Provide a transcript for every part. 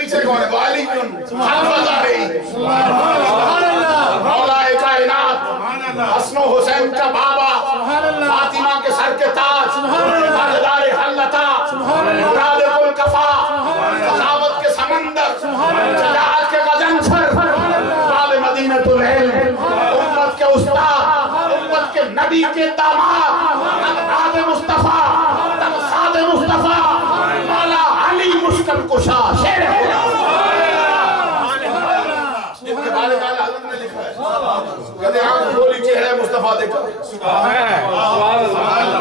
پیچھے کون ہے؟ والی مولا کائنات حسن و حسین کا بابا، فاطمہ کے سر کے تاج، تاجدار حلتا، مراد کل کفا، سخاوت کے سمندر، شجاعت کے گجنسر، بال مدینہ العلم، امت کے استاد، امت کے نبی کے داماد، تنقاد مصطفیٰ، تنقاد مصطفیٰ، مولا علی مشکل کشا، شیر جن کے بارے میں حضرت نے لکھا ہے، کہتے ہیں بولی چہرہ مصطفیٰ دیکھا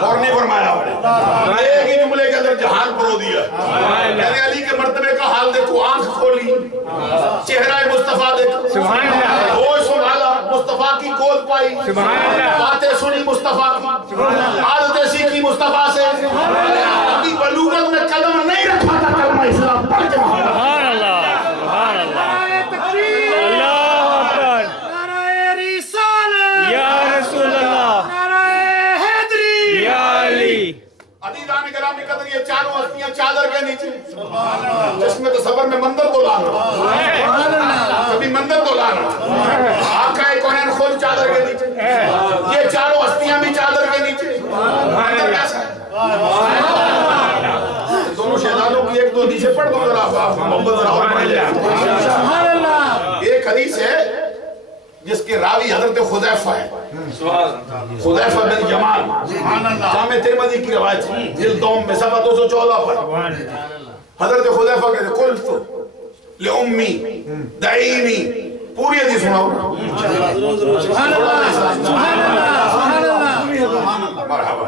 اور نہیں فرمایا ایک ہی جملے کے اندر جہان پرو دیا، کہتے علی کے مرتبے کا حال دیکھو، آنکھ کھولی چہرہ مصطفیٰ دیکھو، ہوش سنبھالا مصطفیٰ کی گود پائی، باتیں سنی مصطفیٰ کی، عادتیں سیکھی مصطفیٰ سے، ابھی بلوغت میں قدم نہیں رکھا تھا کلمہ اسلام پڑھ کے سبحان اللہ، سبحان اللہ، اللہ اکبر، نعرہ رسالت، یا رسول اللہ، نعرہ حیدری، یا علی۔ عزیزان گرامی قدر یہ چاروں ہستیاں چادر کے نیچے، جس میں تصور میں مندر تو لانا، کبھی مندر تو لانا، آقا کونین خود چادر کے نیچے، یہ چاروں ہستیاں بھی چادر کے نیچے، مندر کیسا ہے؟ دونوں شہزادوں کی ایک دو حدیثیں پڑھ دو ذرا، آپ محمد ذرا اور پڑھ لیں۔ ایک حدیث ہے جس کے راوی حضرت خذیفہ ہے، خذیفہ بن جمال، جامع ترمذی کی روایت ہے، جلد دوم میں صفحہ 214 پر حضرت خذیفہ کہتے قلت لأمی دعینی، پوری حدیث سناؤ، مرحبا،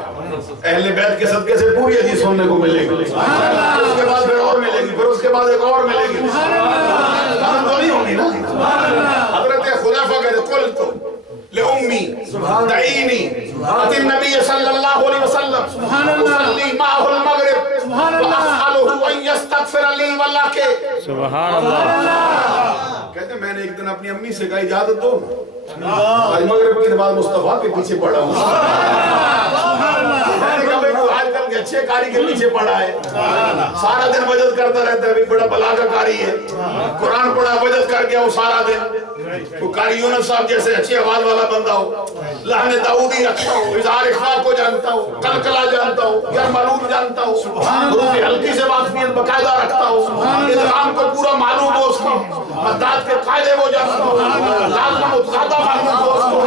اہل بیت کے صدقے سے پوری حدیث سننے کو ملے گی، اس کے بعد پھر اور ملے گی، پھر اس کے بعد ایک اور ملے گی، ختم تو نہیں ہوگی نا۔ حضرت خذیفہ کہتے قلت لأمی دعینی اتِ النبی صلی اللہ علیہ وسلم اصلی معه المغرب واسألہ ان یستغفر لی ولک۔ سبحان اللہ، کہتے میں نے ایک دن اپنی امی سے کہا اجازت دو، آج مغرب کی نماز مصطفیٰ کے پیچھے پڑھا ہوں، میں نے کہا بھئی تو آج کل کے اچھے قاری کے پیچھے پڑھا ہے، سارا دن وجد کرتا رہتا ہے، بڑا بلاغہ قاری ہے، قرآن پڑھا وجد کر گیا وہ سارا دن، وہ قاری یونس صاحب جیسے اچھی آواز والا بندہ ہو، لحن داؤدی رکھتا ہو، اظہار اخلاق کو جانتا ہو، کلکلا جانتا ہو، یرملون جانتا ہو، حروف ہلکی سے واقفیت باقاعدہ رکھتا ہو، ادغام کو پورا معلوم ہو اس کو، مداد کے قاعدے وہ جانتا ہو، لازم متضادہ معلوم ہو اس کو،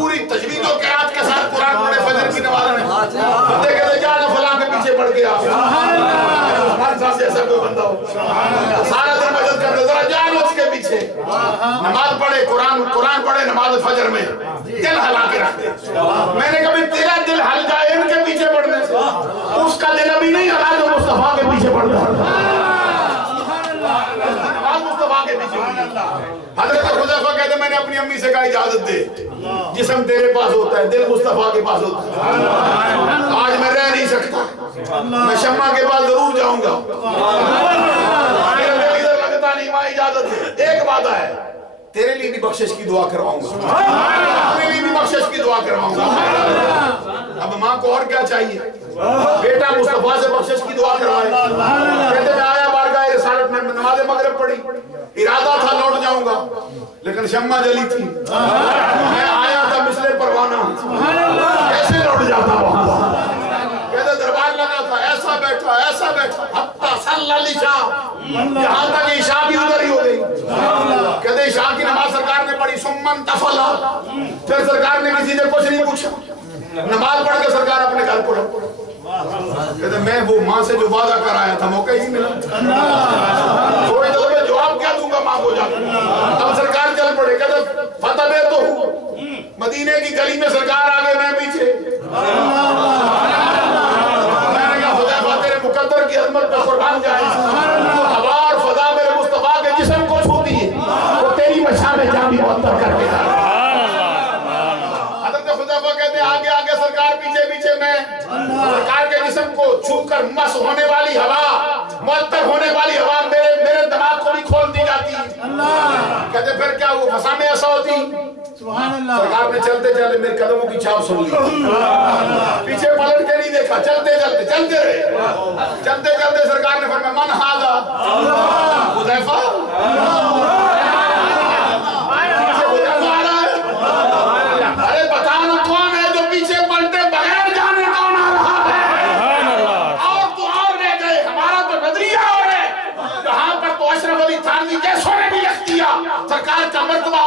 پوری تجوید و قرات کے ساتھ قرآن پڑھے فجر کی نماز میں، بندے کہتے جا نہ فلاں کے پیچھے پڑھ گیا، ہر صاحب سے ایسا کوئی بندہ ہو، سارا دن مدد کر ذرا جان اس کے پیچھے، نماز پڑھے قرآن پڑھے نماز فجر میں، دل ہلا کے رکھتے، میں نے کبھی تیرا دل ہل جائے ان کے پیچھے پڑھنے سے، اس کا دل ابھی نہیں ہلا جو مصطفیٰ کے پیچھے پڑھتا ہے، مصطفیٰ کے پیچھے حضرت خذیفہ کہتے میں نے اپنی امی سے کہا اجازت دے، جسم تیرے پاس ہوتا ہے، دل مصطفیٰ کے پاس ہوتا ہے، آج میں رہ نہیں سکتا، میں شمع کے پاس ضرور جاؤں گا، میرا دل ادھر لگتا نہیں، ماں اجازت دے، ایک وعدہ ہے تیرے لیے بھی بخشش کی دعا کرواؤں گا، اپنے لیے بھی بخشش کی دعا کرواؤں گا۔ اب ماں کو اور کیا چاہیے، بیٹا مصطفیٰ سے بخشش کی دعا کروائے، کہتے میں آیا بارگاہ رسالت میں نماز مغرب پڑھی، ارادہ تھا لوٹ جاؤں گا لیکن شمع جلی تھی، میں آیا تھا مثل پروانہ، کیسے لوٹ جاتا وہاں، کہتے دربار لگا تھا، ایسا بیٹھا حتی صلی العشاء، یہاں تک عشاء بھی ادھر ہی ہو گئی، کہتے عشاء کی نماز سرکار نے پڑھی، ثم انتفلا، پھر سرکار نے کسی سے کچھ نہیں پوچھا، نماز پڑھ کے سرکار اپنے گھر پڑھا، کہتے میں وہ ماں سے جو وعدہ کر آیا تھا موقع ہی ملا، تھوڑی دیر میں جواب کیا دوں گا ماں کو جا کر، اب سرکار چل پڑے، کہتے فتح بے تو مدینے کی گلی میں سرکار آگے میں پیچھے، میں نے کہا خذیفہ تیرے مقدر کی عظمت پہ قربان جائے، وہ ہوا اور فضا میرے مصطفیٰ کے جسم کو چھوتی ہے، وہ تیری مشاہ میں جان بھی معطر کر کے جائے، حضرت خذیفہ کہتے آگے آگے سرکار پیچھے پیچھے میں، سرکار کے جسم کو چھو کر مس ہونے والی ہوا، معطر ہونے والی ہوا میرے دماغ کو بھی کھول دی جاتی، کہتے پھر کیا وہ فسانے ایسا ہوتی، سرکار نے چلتے چلتے میرے قدموں کی چھاپ سن لی، پیچھے پلٹ کے نہیں دیکھا، چلتے رہے، چلتے سرکار نے فرمایا من ھذا،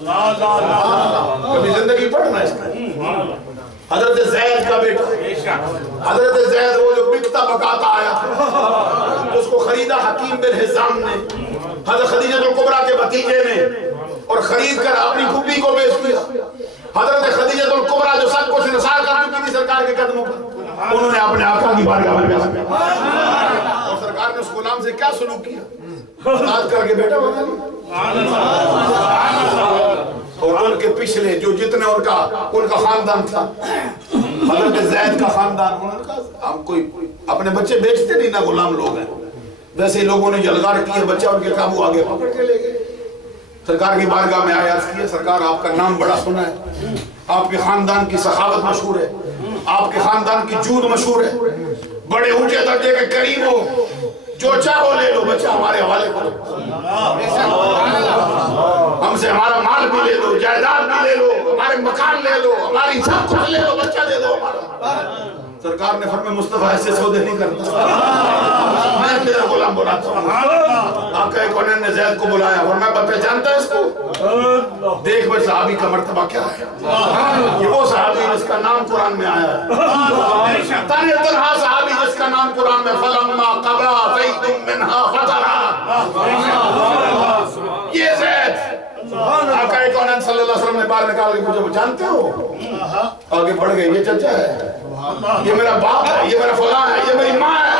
کبھی زندگی پڑھنا اس کا. حضرت زید کا بیٹا, حضرت زید وہ جو بکتا بکاتا آیا تھا, اس کو خریدا حکیم بن حزام نے, حضرت خدیجہ الکبریٰ کے بھتیجے نے, اور خرید کر اپنی پھوپھی کو بیچ دیا. حضرت خدیجہ الکبریٰ جو سب کچھ نثار کر چکی تھی سرکار کے قدموں پر, انہوں نے اپنے آقا کی بارگاہ میں پیش کیا, اور سرکار نے اس غلام سے کیا سلوک کیا, آج کر کے بیٹا بنا لیا. اور ان کے پچھلے جو جتنے ان کا خاندان تھا, حضرت زید کا خاندان, انہوں نے کہا ہم کوئی اپنے بچے بیچتے نہیں, نہ غلام لوگ ہیں, ویسے لوگوں نے جلگار کیا, بچہ ان کے قابو آگے پکڑ کے لے گئے. سرکار کی بارگاہ میں آیا, عرض کیا سرکار آپ کا نام بڑا سنا ہے, آپ کے خاندان کی سخاوت مشہور ہے, آپ کے خاندان کی جود مشہور ہے, بڑے اونچے درجے کے کریم ہو, جو چاہو لے لو, بچہ ہمارے حوالے کرو, ہم سے ہمارا مال بھی لے لو, جائیداد بھی لے لو, ہمارے مکان لے لو, ہماری سب کچھ لے لو, بچہ دے دو ہمارا. سرکار نے فرمایا مصطفیٰ ایسے سودے نہیں کرتا, میں تیرا غلام بلاتا ہوں. آقا کونین نے زید کو بلایا, فرمایا پہچانتا ہے اس کو, دیکھ بھائی صحابی کا مرتبہ کیا ہے, یہ وہ صحابی جس کا نام قرآن میں آیا ہے, تنہا صحابی جس کا نام قرآن میں فلما قضى زید منها وطرا, یہ زید. آقا کونین صلی اللہ علیہ وسلم نے باہر نکال کے مجھے جانتے ہو, آگے بڑھ گئے, یہ چچا ہے, یہ میرا باپ ہے, یہ میرا فلاں ہے, یہ میری ماں ہے.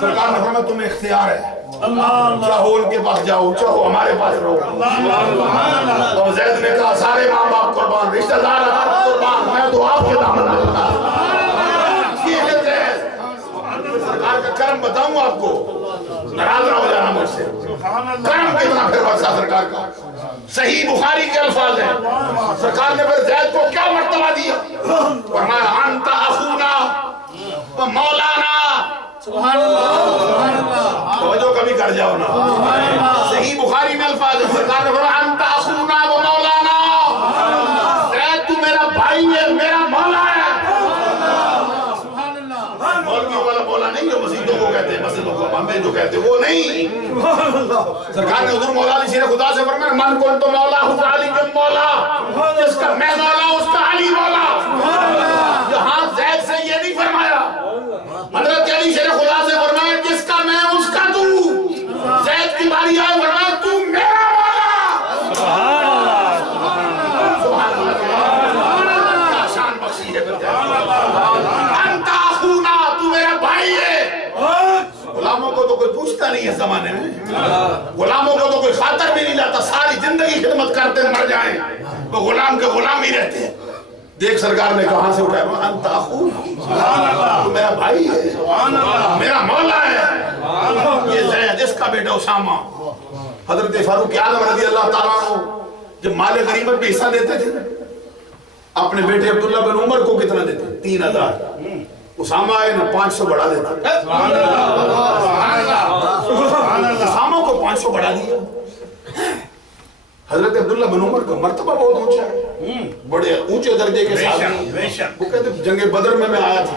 سرکار نے فرمایا تمہیں اختیار ہے, چاہو ان کے پاس جاؤ, چاہو ہمارے پاس رہو. اور زید نے کہا سارے ماں باپ قربان, رشتہ دار قربان, میں تو آپ کے دامن میں لگا. سرکار کا کرم بتاؤں آپ کو, ناراض نہ ہو جانا مجھ سے, کرم کتنا پھر برسا سرکار کا. صحیح بخاری کے الفاظ ہیں, سرکار نے پھر زید کو کیا مرتبہ دیا, فرمایا انت اخونا و مولانا. سبحان اللہ, توجہ کبھی کر جاؤ نا, صحیح بخاری میں الفاظ ہیں, سرکار نے فرمایا انت اخونا و مولانا, زید تو میرا بھائی ہے, میرا مولا ہے. مولویوں والا مولا نہیں جو مسیحوں کو کہتے ہیں, مسجدوں کو ہمیں جو کہتے ہیں وہ نہیں. سرکار نے حضور مولا علی شیر خدا سے فرمایا من کن تو مولا ہو علی جن مولا, جس کا میں مولا اس کا علی مولا. یہاں زید سے یہ نہیں فرمایا, حضرت علی شیر خدا سے فرمایا جس کا میں اس کا تو. زید کی باری آئے فرمایا تو میرا مولا. سبحان اللہ, کیا شان بخشی ہے. انت اخونا, تو میرا بھائی ہے. غلاموں کو تو کوئی پوچھتا نہیں ہے زمانے میں, غلاموں کو تو کوئی خاطر بھی نہیں لاتا, ساری زندگی خدمت کرتے مر جائیں, وہ غلام کے غلام ہی رہتے ہیں. دیکھ سرکار نے کہاں سے اٹھایا, انت اخونا, تو میرا بھائی ہے, میرا مولا ہے. یہ زید, اس کا بیٹا اسامہ. حضرت فاروق اعظم رضی اللہ تعالیٰ عنہ جب مال غنیمت میں حصہ دیتے تھے, اپنے بیٹے عبداللہ بن عمر کو کتنا دیتے, 3000. اسامہ آئے نا 500 بڑھا دیتا, اسامہ کو 500 بڑھا دیا. حضرت عبداللہ بن عمر کا مرتبہ بہت اونچا ہے, بڑے اونچے درجے کے ساتھ. وہ کہتے جنگ بدر میں آیا تھا,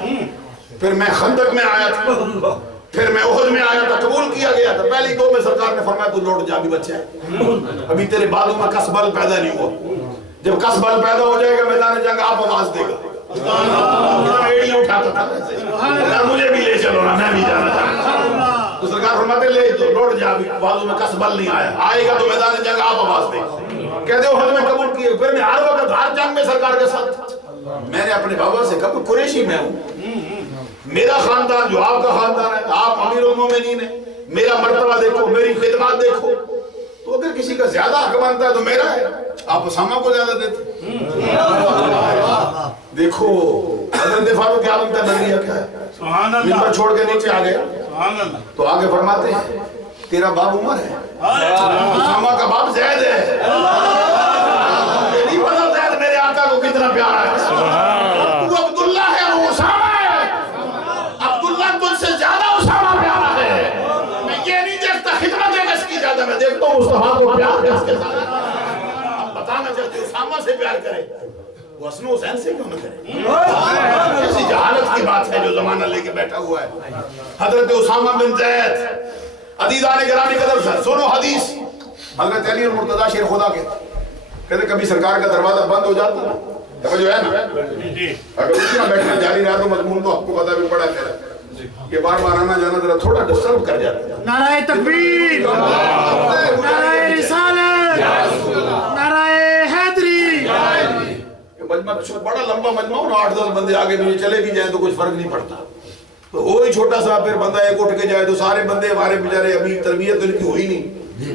پھر میں خندق میں آیا تھا, پھر میں احد میں آیا تھا, قبول کیا گیا تھا. پہلی 2 میں سرکار نے فرمایا تو لوٹ جا, بھی بچہ ہے, ابھی تیرے بالوں میں کس بل پیدا نہیں ہوا. جب کس بل پیدا ہو جائے گا میدان جنگ آپ آواز دے گا. ایڑیاں اٹھاتا تھا, مجھے بھی لے چلو نا, میں بھی جانا چاہتا. تو سرکار فرماتے لے تو لوٹ جا, بھی بالوں میں کس بل نہیں آیا, آئے گا تو میدان جنگ آپ آواز دے گا. کہتے ہو حد میں قبول کیے, پھر میں ہر وقت ہر جنگ میں سرکار کے ساتھ. میں نے اپنے بابا سے کہا قریشی میں ہوں, میرا خاندان جو آپ کا خاندان ہے, آپ امیر المومنین ہیں, میرا مرتبہ دیکھو, میری خدمات دیکھو, تو اگر کسی کا زیادہ حق بنتا ہے تو میرا ہے. آپ اسامہ کو زیادہ دیتے. دیکھو حضرت فاروق اعظم کا نظریہ کیا ہے, ممبر چھوڑ کے نیچے آ گئے تو آگے فرماتے ہیں تیرا باپ عمر ہے, اسامہ کا باپ زید ہے. نہیں پتا زید میرے آقا کو کتنا پیارا ہے. تو عبداللہ ہے اور اسامہ ہے, عبداللہ تجھ سے زیادہ اسامہ پیارا ہے. میں یہ نہیں دیکھتا خدمت ہے کس کی زیادہ, میں دیکھتا ہوں مصطفیٰ کو پیار کس کے ساتھ. بتانا چاہتے اسامہ سے پیار کرے, وہ حسن حسین سے کیوں نہ کرے. ایسی جہالت کی بات ہے جو زمانہ لے کے بیٹھا ہوا ہے. حضرت اسامہ بن زید, عزیزان گرامی قدر سے سنو حدیث, حضرت علی اور مرتضیٰ شیر خدا کے کہتے کبھی سرکار کا دروازہ بند ہو جاتا نا، جو ہے نا اگر اتنا بیٹھنا جاری رہا تو مضمون تو آپ کو پتا بھی پڑا میرا، یہ بار بار آنا جانا ذرا تھوڑا ڈسٹرب کر جاتا ہے. نعرہ تکبیر، نعرہ رسالت، نعرہ حیدری. مجمع بڑا لمبا مجمع اور 8-10 بندے آگے بھی چلے بھی جائیں تو کچھ فرق نہیں پڑتا. تو وہی چھوٹا سا پھر بندہ ایک اٹھ کے جائے تو سارے بندے ہمارے بیچارے ابھی تربیت ان کی ہوئی نہیں،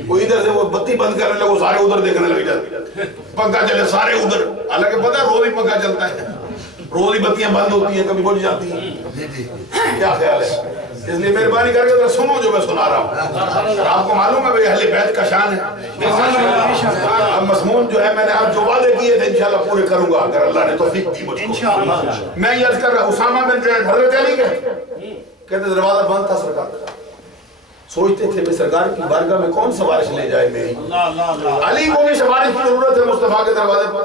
کوئی ادھر سے وہ بتی بند کرنے لگے سارے ادھر دیکھنے لگ جاتے، پنکھا چلے سارے ادھر، حالانکہ پتہ ہے روز ہی پنکھا چلتا ہے، روز ہی بتیاں بند ہوتی ہیں کبھی بجھ جاتی ہیں. کیا خیال ہے؟ اس لیے مہربانی کر کے ذرا سنو جو میں سنا رہا ہوں. آپ کو معلوم ہے بھائی اہل بیت کا شان ہے. اب مضمون جو ہے میں نے آپ جو وعدے کیے تھے انشاءاللہ پورے کروں گا اگر اللہ نے توفیق دی مجھ کو. میں یہ عرض کر رہا ہوں اسامہ بن زید حضرت علی کہتے دروازہ بند تھا سرکار، سوچتے تھے میں سرکار کی بارگاہ میں کون سفارش لے جائے میری. علی کو بھی سفارش کی ضرورت ہے مصطفیٰ کے دروازے پر.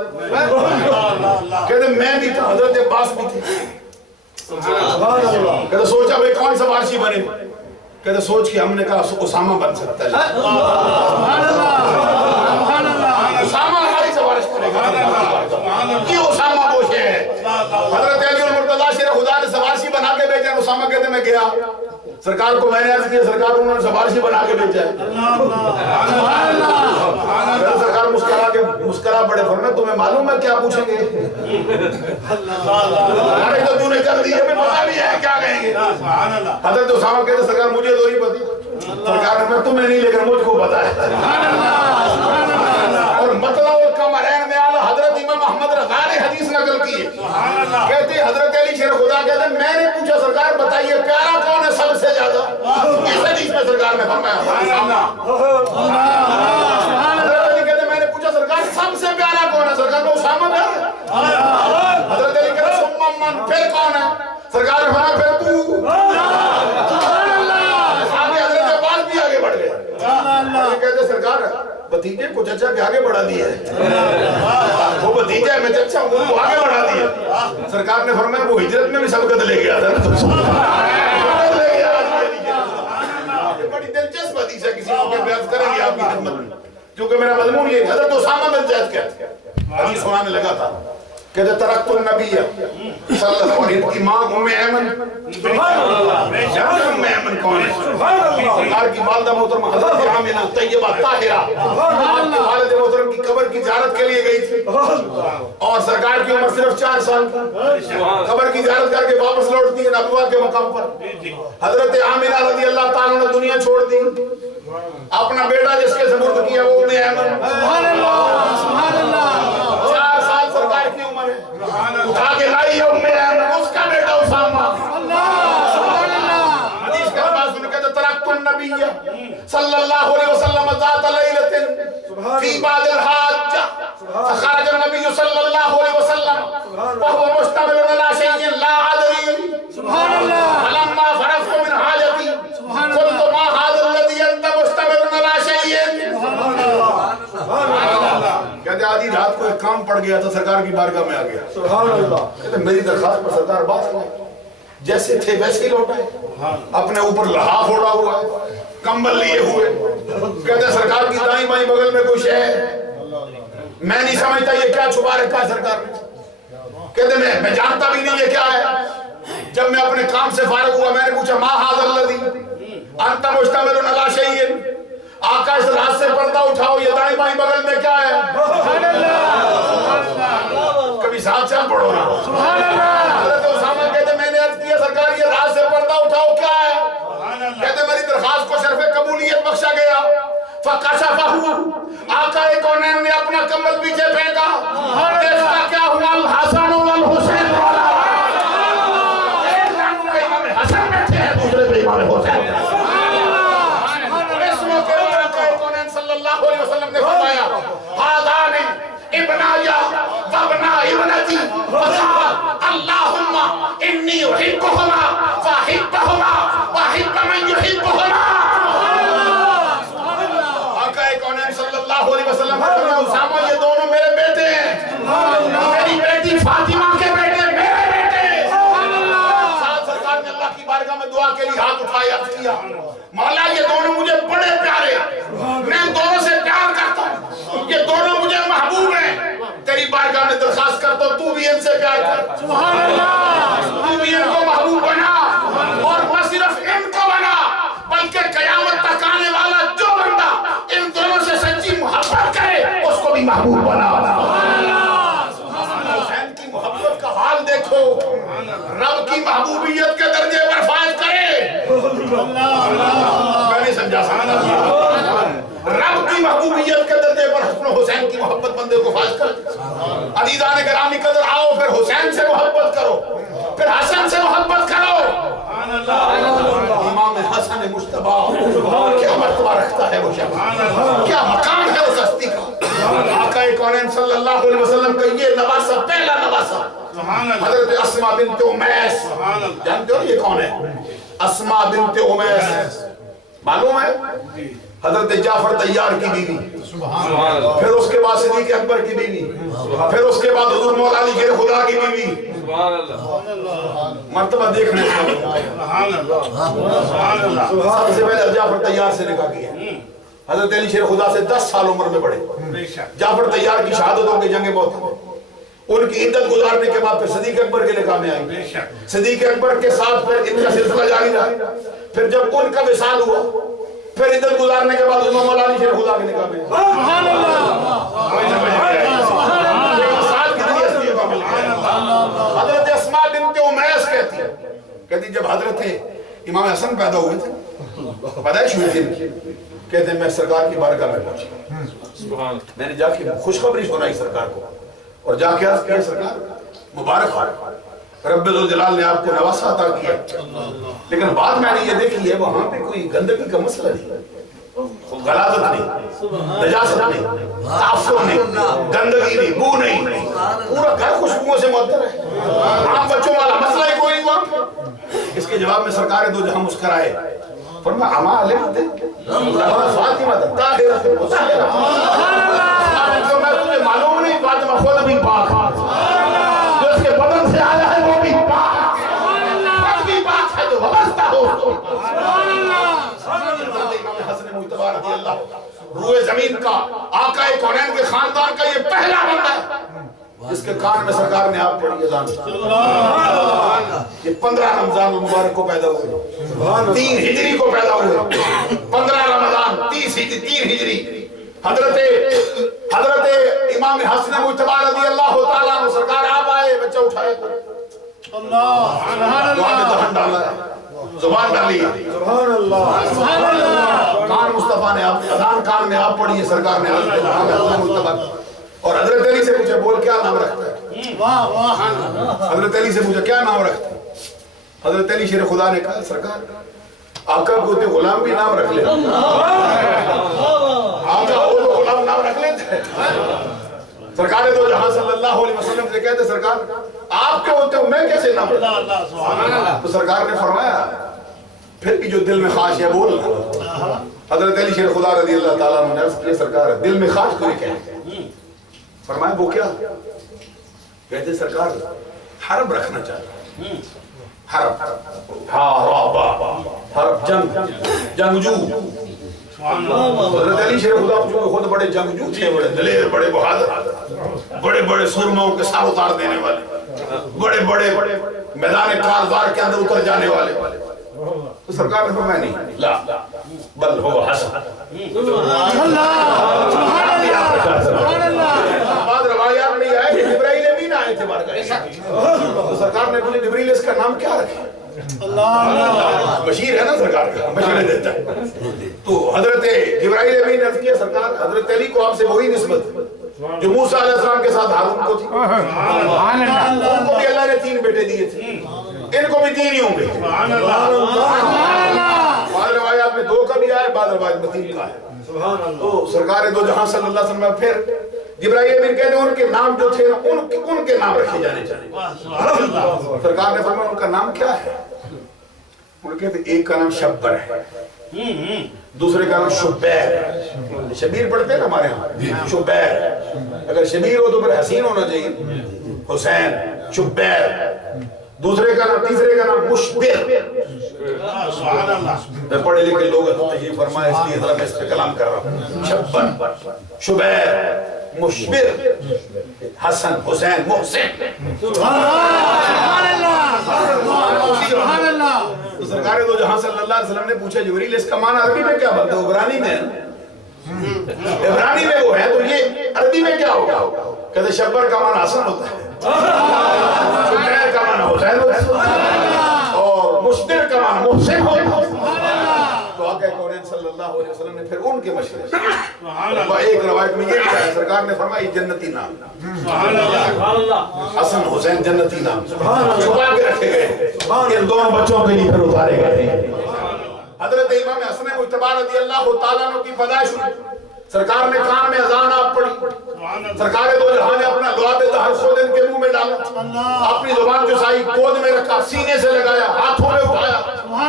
کہتے میں بھی تھا، حضرت عباس بھی تھے. کہتے سوچا بھئی کون سفارشی بنے، کہتے سوچ کے ہم نے کہا اسامہ بن سکتا ہے. اسامہ ہماری سفارش کرے گا. یہ اسامہ وہ ہے. حضرت علی اور مرتضیٰ شیر خدا نے سفارشی بنا کے بھیجا. اسامہ کہتے میں گیا سرکار کو میں نے عرض کیا سرکار انہوں نے سفارشی بنا کے بھیجا ہے. سرکار مسکرا پڑے فرمایا تمہیں معلوم ہے کیا پوچھیں گے؟ ارے تو تو نے کر دی ہے میں پتا بھی ہے کیا کہیں گے. حضرت اسامہ کہتے سرکار مجھے تو نہیں پتا. سرکار نے میں تمہیں نہیں لیکن مجھ کو پتا ہے. اور مطلع القمرین میں اعلیٰ حضرت امام احمد رضا نے حدیث نقل کی ہے. کہتے حضرت علی شیر خدا کہتے میں نے پوچھا سرکار بتائیے پیارا کون ہے سب سے زیادہ؟ اس حدیث میں سرکار نے فرمایا حضرت علی کہتے میں نے پوچھا سرکار سب سے پیارا کون ہے؟ سرکار نے اسامہ کہا. حضرت علی کہتے ثم من پھر کون ہے؟ سرکار نے فرمایا پھر تو. آگے حضرت عباس بھی آگے بڑھ گئے. کہتے سرکار بھتیجے کو چچا کے آگے بڑھا دیا ہے، وہ بھتیجا ہے میں چچا ہوں وہ آگے بڑھا دیا. سرکار نے فرمایا وہ ہجرت میں بھی سبقت لے گیا تھا. بڑی دلچسپ حدیث ہے، کسی کو بیان کریں گے آپ کی خدمت میں کیونکہ میرا مضمون یہ حضرت اسامہ بن زید کہتے ہیں حدیث سنانے لگا تھا. کہتے ترکت النبی صلی اللہ علیہ وسلم کی ماں ام ایمن. ام ایمن کون ہے؟ سرکار کی والدہ محترمہ حضرت آمنہ طیبہ طاہرہ آپ کے والد محترم کی قبر کی زیارت کے لیے گئی تھی اور سرکار کی عمر صرف 4 سال تھی. قبر کی زیارت کر کے واپس لوٹتی ہے نبوت کے مقام پر. حضرت آمنہ رضی اللہ تعالیٰ نے دنیا چھوڑ دی، اپنا بیٹا جس کے سپرد کیا وہ ام ایمن. سبحان اللہ سبحان اللہ. 4 سال سرکار کی عمر ہے، اٹھا کے لائی ہے ام ایمن اس کا بیٹا اسامہ. حدیث کا الفاظ سن کے ترکت النبی صلی اللہ علیہ وسلم ذات لیلۃ فی بعد الحاج فخرج النبی صلی اللہ علیہ وسلم وهو مشتمل على شيء لا ادري سبحان الله فلما فرغت من حاجتي قلت ما هذا الذي انت مشتمل على شيء. کہتے آدھی رات کو ایک کام پڑ گیا تھا سرکار کی بارگاہ میں آ گیا. سبحان اللہ. کہتے میری درخواست پر سرکار بات کریں جیسے تھے ویسے ہی لوٹائے، اپنے اوپر لحاف اوڑا ہوا ہے، کمبل لیے ہوئے. کہتے سرکار کی دائیں بائیں بغل میں کوئی شے ہے میں نہیں سمجھتا یہ کیا چھپا رکھا ہے سرکار نے. کہتے میں جانتا بھی نہیں یہ کیا ہے. جب میں اپنے کام سے فارغ ہوا میں نے پوچھا ما ھذا الذی انت مشتمل علی شیء. آقا اس رات سے پردہ اٹھاؤ یہ دائیں بائیں بغل میں کیا ہے؟ سبحان اللہ. کبھی ساتھ چل پڑھو نا. سبحان اللہ. حضرت اسامہ کہتے میں نے عرض کیا سرکار یہ رات سے پردہ اٹھاؤ کیا ہے؟ کہتے میری درخواست کو شرف قبولیت بخشا گیا. فَقَشَفَهُ آقا کونین نے اپنا کمبل پیچھے پھینکا. دیکھتا کیا ہوا الحسن والحسین والا امام حسن بیٹھے ہیں دوسرے پہ امام حسین. اس موقع پر آقا کونین صلی اللہ علیہ وسلم نے فرمایا ہذان ابنایا وابنا ابنتی فقال اللہم انی احبہما فاحبہما واحب من یحبہما. صلی اللہ علیہ وسلم اسامہ یہ دونوں میرے بیٹے ہیں، میری بیٹی فاطمہ کے بیٹے میرے بیٹے. ساتھ سرکار نے اللہ کی بارگاہ میں دعا کے لیے ہاتھ اٹھایا عرض کیا مولا یہ دونوں مجھے بڑے پیارے، میں ان دونوں سے پیار نے درخواست کرتا ہوں تو بھی ان سے پیار کر، سبحان اللہ تو بھی ان کو محبوب بنا، اور نہ صرف ان کو بنا بلکہ قیامت تک آنے والا جو بندہ ان دونوں سے سچی محبت کرے اس کو بھی محبوب بنا۔ حسین کی محبت کا حال دیکھو، رب کی محبوبیت کے درجے پر فائز کرے۔ میں نہیں سمجھا رب کی محبوبیت کے درجے پر حسن و حسین کی محبت بندے کو فائز کر۔ عزیزان گرامی قدر آؤ، پھر حسین سے محبت کرو، پھر حسن سے محبت کرو۔ امام حسن مجتبی کیا مرتبہ رکھتا ہے وہ شخص، کیا مقام ہے اس ہستی کا۔ آقا کونین صلی اللہ علیہ وسلم کا یہ نواسہ، پہلا نواسہ حضرت اسماء بنت امیس، جانتے ہو یہ کون ہے؟ اسماء بنت امیس معلوم ہے؟ حضرت جعفر طیار کی بیوی، پھر اس کے بعد صدیق اکبر کی بیوی، پھر اس کے بعد حضور مولا علی شیر خدا کی بیوی۔ مرتبہ دیکھنے سب سے پہلے جعفر طیار سے نکاح کیا، حضرت علی شیر خدا سے 10 سال عمر میں بڑے۔ جعفر طیار کی شہادت ہو گئی جنگ موت، ان کی عدت گزارنے کے بعد پھر صدیق اکبر کے نکاح میں آئی، صدیق اکبر کے ساتھ پھر ان کا سلسلہ جاری رہا۔ پھر جب ان کا وصال ہوا، پھر عدت گزارنے کے بعد امام مولا علی شیر خدا کے نکاح میں سبحان اللہ۔ حضرت اسماء بنت امیس کہتی جب حضرت امام حسن پیدا ہوئے تھے، پیدائش ہوئی تھی، کہتے ہیں میں سرکار کی بارگاہ میں پہنچی، میں نے جا کے خوشخبری سنائی سرکار کو، اور جا کے عرض کیا سرکار مبارک ہو، رب ذوالجلال نے آپ کو نواسہ عطا کیا، لیکن بات میں نے یہ دیکھی ہے وہاں پہ کوئی گندگی کا مسئلہ نہیں، غلاظت نہیں، نجاست نہیں، تعفن نہیں، گندگی نہیں، بو نہیں، پورا گھر خوشبوؤں سے معطر ہے، عام بچوں والا مسئلہ ہی کوئی نہیں وہاں۔ اس کے جواب میں سرکار دو جہاں مسکرائے، فرمایا اما علمت فاطمہ طاہرۃ مطہرہ، جو میں تمہیں معلوم نہیں فاطمہ خود بھی پاک ہے، جو اس کے بدن سے آیا ہے وہ بھی پاک بھی پاک ہے، جو وابستہ ہو رضی اللہ روئے زمین کا آقا کونین کے خاندان کا یہ پہلا بندہ ہے جس کے کان میں سرکار نے آپ پڑھی اذان، یہ 15 رمضان المبارک کو پیدا ہوئے، 3 ہجری کو پیدا ہوئے، 15 رمضان 3 ہجری۔ حضرت امام حسن مجتبی رضی اللہ تعالیٰ عنہ سرکار آپ آئے، بچہ اٹھائے اللہ دعا میں دہن ڈالا ہے، زبان ڈالی ہے، سبحان اللہ سبحان اللہ۔ کان مصطفیٰ نے آپ اذان کان میں آپ پڑھی ہے، سرکار نے حضرت مجتبی اور حضرت علی سے پوچھا بول کیا نام رکھتا ہے، حضرت علی سے پوچھا کیا نام رکھتا ہے، حضرت علی شیر خدا نے کہا سرکار آقا کو تو غلام بھی نام رکھ لے، آقا ہو تو غلام نام رکھ لیتے ہیں۔ سرکار تو جہاں صلی اللہ علیہ وسلم سے کہتے سرکار آپ کے ہوتے ہو میں کیسے نام رکھتا، تو سرکار نے فرمایا پھر بھی جو دل میں خواہش ہے بول۔ حضرت علی شیر خدا رضی اللہ تعالیٰ عنہ نے عرض کیا سرکار دل میں خواہش کوئی کیا ہے، فرمایا وہ کیا، کہتے سرکار حرب رکھنا چاہتا، حرب حرب جنگجو۔ حضرت علی شیر خدا خود بڑے جنگجو تھے، بڑے دلیر، بڑے بہادر، بڑے بڑے سرماؤں کے سر اتار دینے والے، بڑے بڑے میدان کارزار کے اندر اتر جانے والے۔ تو سرکار نے فرمایا نہیں لا بل ہو حسن، بعد روایات میں آئے کہ جبرائیل امین آئے تھے بارگاہ، تو سرکار نے بولی جبرائیل اس کا نام کیا رکھے، بشیر ہے نا سرکار کا، بشیر دیتا ہے، تو حضرت جبرائیل امین نے کیا سرکار حضرت علی کو آپ سے وہی نسبت جو موسیٰ علیہ السلام کے ساتھ ہارون کو تھی، ان کو بھی اللہ نے 3 بیٹے دیے تھے، ان کو بھی 3 ہی ہوں گے، بعض روایات میں 2 کا بھی آئے، بعض روایات میں 3 کا ہے۔ تو سرکار دو جہاں صلی اللہ علیہ وسلم پھر جبرائیل امین کہتے ہیں ان کے نام جو تھے ان کے نام رکھے جانے چاہیے۔ سرکار نے فرمایا ان کا نام کیا ہے، ان کہتے ہیں ایک کا نام شبر ہے، دوسرے کا نام شبیر، شبیر پڑھتے ہیں ہمارے ہاں، شبیر، اگر شبیر ہو تو پھر حسین ہونا چاہیے، حسین شبیر، دوسرے کا نام، تیسرے کا نام مشبر. میں پڑھے لکھے لوگ تشریف فرمائے اس لیے ذرا میں اس پہ کلام کر رہا ہوں. شبر، شبیر، مشبر، حسن، حسین، محسن. سبحان اللہ، سبحان اللہ. سرکار دو جہاں صلی اللہ علیہ وسلم نے پوچھا جبریل اس کا معنی عربی میں کیا بنتا ہے؟ عبرانی میں عبرانی میں وہ ہے تو یہ عربی میں کیا ہوگا؟ کہتے شبر کا معنی حسن ہوتا ہے، شبیر کا معنی حسین ہوتا ہے، اور مشبر کا معنی محسن ہوتا ہے. تو آقا کونین صلی اللہ علیہ وسلم نے پھر ان کے مشورے سے ایک روایت میں یہ کہا سرکار نے فرمائی جنتی نام، حسن حسین جنتی نام چھپا کے رکھے گئے، ان دونوں بچوں کے لیے پھر اتارے گئے. حضرت امام حسن مجتبی رضی اللہ تعالیٰ عنہ کی پیدائش ہوئی. سرکار نے کان میں اذان آپ پڑھی. سرکار دو جہاں نے اپنا لعاب دہر خود ان کے منہ میں ڈالا، اپنی زبان چسائی، گود میں رکھا، سینے سے لگایا، ہاتھوں میں اٹھایا،